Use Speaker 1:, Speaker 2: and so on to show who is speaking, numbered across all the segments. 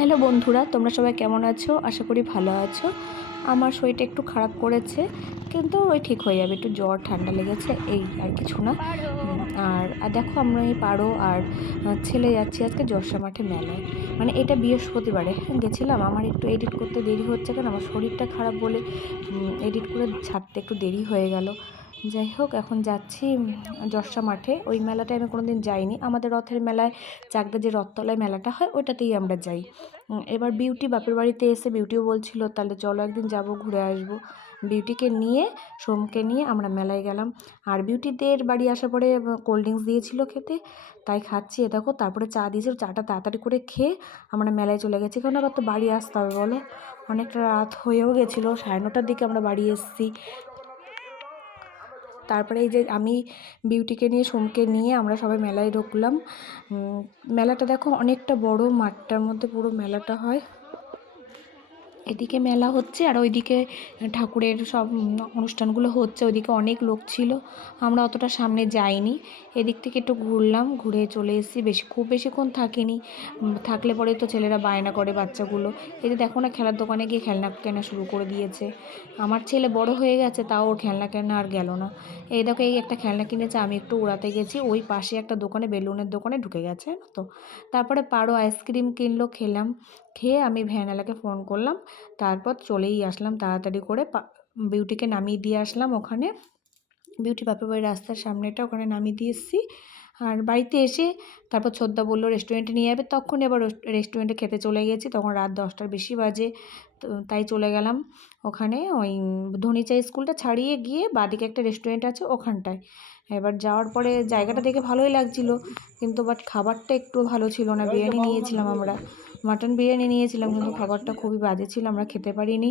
Speaker 1: Hello বন্ধুরা, তোমরা সবাই কেমন আছো? আশা করি ভালো আছো। আমার শরীরটা একটু খারাপ করেছে, কিন্তু ওই ঠিক হয়ে যাবে, একটু জ্বর, ঠান্ডা লেগেছে, এই আর কিছু না। আর দেখো আমরা এই পারো আর ছেলে যাচ্ছি আজকে যশা মাঠে মেলায়। মানে এটা বৃহস্পতিবারে গেছিলাম। আমার একটু এডিট করতে দেরি হচ্ছে কেন? আমার শরীরটা খারাপ বলে এডিট করে ছাড়তে একটু দেরি হয়ে গেল। যাই হোক, এখন যাচ্ছি যশা মাঠে। ওই মেলাটায় আমি কোনো দিন যাইনি। আমাদের রথের মেলায় চাকদা যে রথতলায় মেলাটা হয়, ওইটাতেই আমরা যাই। এবার বিউটি বাপের বাড়িতে এসে বিউটিও বলছিল, তাহলে চলো একদিন যাব, ঘুরে আসব। বিউটিকে নিয়ে, সোমকে নিয়ে আমরা মেলায় গেলাম। আর বিউটিদের বাড়ি আসার পরে কোল্ড ড্রিঙ্কস দিয়েছিল খেতে, তাই খাচ্ছি। এ দেখো, তারপরে চা দিয়েছিল, চাটা তাড়াতাড়ি করে খেয়ে আমরা মেলায় চলে গেছি। কারণ আবার তো বাড়ি আসতে হবে, বলো? অনেকটা রাত হয়েও গেছিল, সাড়ে নটার দিকে আমরা বাড়ি এসেছি। তারপরে এই যে আমি বিউটিকে নিয়ে, সোমকে নিয়ে আমরা সবাই মেলায় ঢুকলাম। মেলাটা দেখো অনেকটা বড়, মাঠটার মধ্যে পুরো মেলাটা হয়। এদিকে মেলা হচ্ছে আর ওইদিকে ঠাকুরের সব অনুষ্ঠানগুলো হচ্ছে। ওইদিকে অনেক লোক ছিল। আমরা অতটা সামনে যাইনি। এদিক থেকে একটু ঘুরলাম, ঘুরে চলে এসেছি। বেশি, খুব বেশিক্ষণ থাকিনি। থাকলে পরে তো ছেলেরা বায়না করে বাচ্চাগুলো। এই যে দেখো না, খেলার দোকানে গিয়ে খেলনা কেনা শুরু করে দিয়েছে। আমার ছেলে বড় হয়ে গেছে, তাও ওর খেলনা কেনা আর গেল না। এই দেখো, এই একটা খেলনা কিনেছে, আমি একটু উড়াতে গেছি। ওই পাশে একটা দোকানে, বেলুনের দোকানে ঢুকে গেছে তো। তারপরে পারো আইসক্রিম কিনলো, খেলাম। খেয়ে আমি ভ্যানওয়ালাকে ফোন করলাম। তারপর চলেই আসলাম তাড়াতাড়ি করে। বিউটিকে নামিয়ে দিয়ে আসলাম ওখানে। বিউটি বাপের বাড়ির রাস্তার সামনেটা ওখানে নামিয়ে দিয়ে এসেছি। আর বাড়িতে এসে তারপর ছোদ্দা বলল রেস্টুরেন্টে নিয়ে যাবে। তখন এবার রেস্টুরেন্টে খেতে চলে গেছি তখন রাত দশটার বেশি বাজে। তাই চলে গেলাম ওখানে ওই ধনিচা স্কুলটা ছাড়িয়ে গিয়ে বাদিকে একটা রেস্টুরেন্ট আছে ওখানটায়। এবার যাওয়ার পরে জায়গাটা দেখে ভালোই লাগছিল। কিন্তু বাট খাবারটা একটু ভালো ছিল না। বিরিয়ানি নিয়েছিলাম আমরা। মাটন বিরিয়ানি নিয়েছিলাম কিন্তু খাবারটা খুবই বাজে ছিল, আমরা খেতে পারিনি।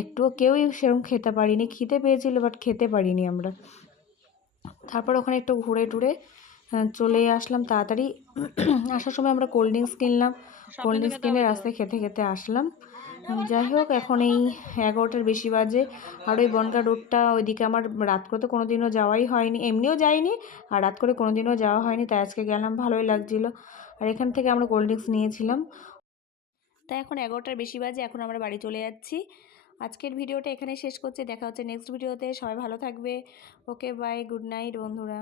Speaker 1: একটুও কেউই সেরকম খেতে পারিনি। খিদে পেয়েছিল বাট খেতে পারিনি আমরা। তারপর ওখানে একটু ঘুরে টুরে চলে আসলাম তাড়াতাড়ি। আসার সময় আমরা কোল্ড ড্রিঙ্কস কিনলাম। কোল্ড ড্রিঙ্কস কিনে রাস্তায় খেতে খেতে আসলাম। যাই হোক এখন এই এগারোটার বেশি বাজে। আর ওই বনগা রোডটা ওইদিকে আমার রাত করে তো কোনো দিনও যাওয়াই হয়নি। এমনিও যাইনি আর রাত করে কোনো দিনও যাওয়া হয়নি তাই আজকে গেলাম ভালোই লাগছিল। আর এখান থেকে আমরা কোল্ড ড্রিঙ্কস নিয়েছিলাম। তাই এখন এগারোটার বেশি বাজে এখন আমরা বাড়ি চলে যাচ্ছি। আজকের ভিডিওটা এখানে শেষ করছি। দেখা হচ্ছে নেক্সট ভিডিওতে সবাই ভালো থাকবে। ওকে বাই গুড নাইট বন্ধুরা।